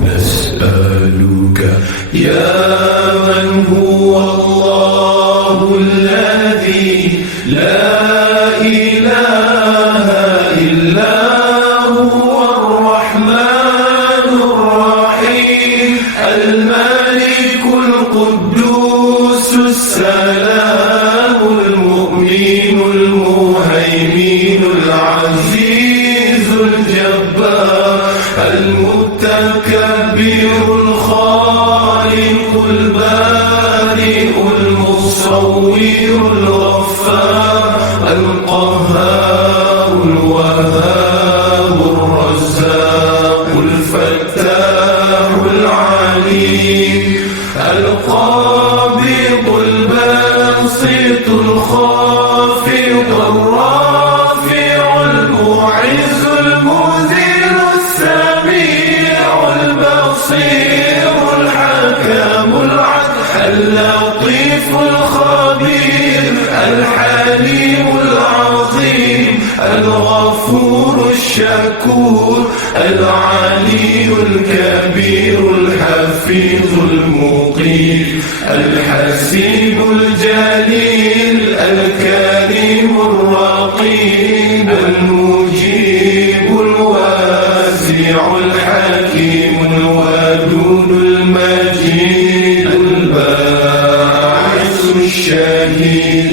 نسألك يا من هو الله الذي لا إله إلا هو الرحمن الرحيم الملك القدوس السلام المؤمن المهيمن العزيز الجبار المتكبر الخالق البارئ المصور الغفار القهار الوهاب الرزاق الفتاح العليم القابض الباسط الخافض الرافع المعز المذل السميع البصير الحكم العدل اللطيف الخبير الحليم العظيم الغفور الشكور العلي الكبير الحفيظ المقيم الحسيب الجليل الكريم الرقيب المجيب الواسع الحكيم الودود المجيد الباعث الشهيد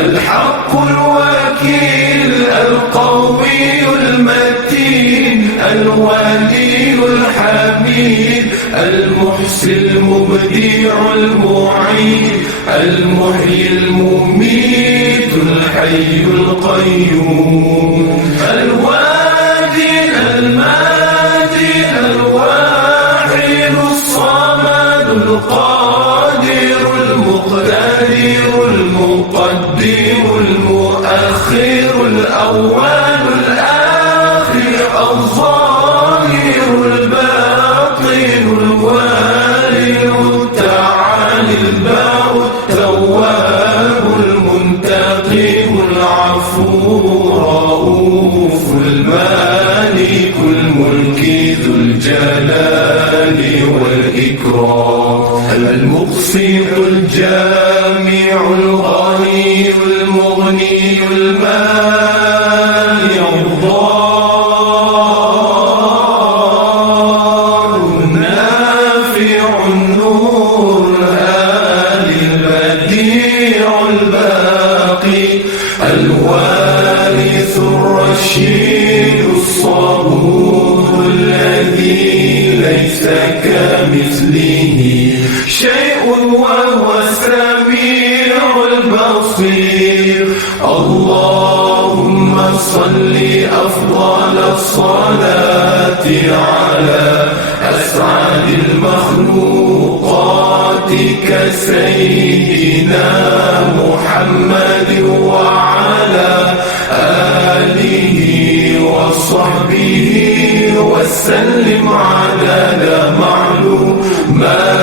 الحق الوكيل القوي المتين الولي الحميد المحسن المبدع المعيد المحيي المميت الحي القيوم الوادي الماجي الواحد الصمد القادر المقتدر المقدم المؤخر الأول الآخر الظاهر الباطن الوالي المتعالي البار التواب المنتقم العفو الرؤوف المالك الملك ذو الجلال والإكرام المقسط الجامع الغني المغني المانع الضار النافع النور الهادي البديع الباقي الوارث الرشيد الصبور الذي ليس كمثله شيء وهو السميع البصير اللهم صل أفضل الصلاة على أسعد المخلوقات كسيدنا محمد وعلى آله وصحبه وسلم عدد معلوماتك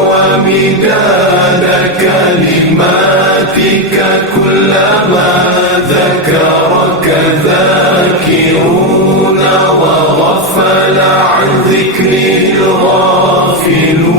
ومداد كلماتك كلما ذكرك ذاكرون وغفل عن ذكره الغافلون.